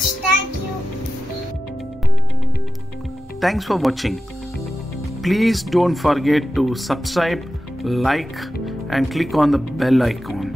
much. Thank you. Thanks for watching. Please don't forget to subscribe, like, and click on the bell icon.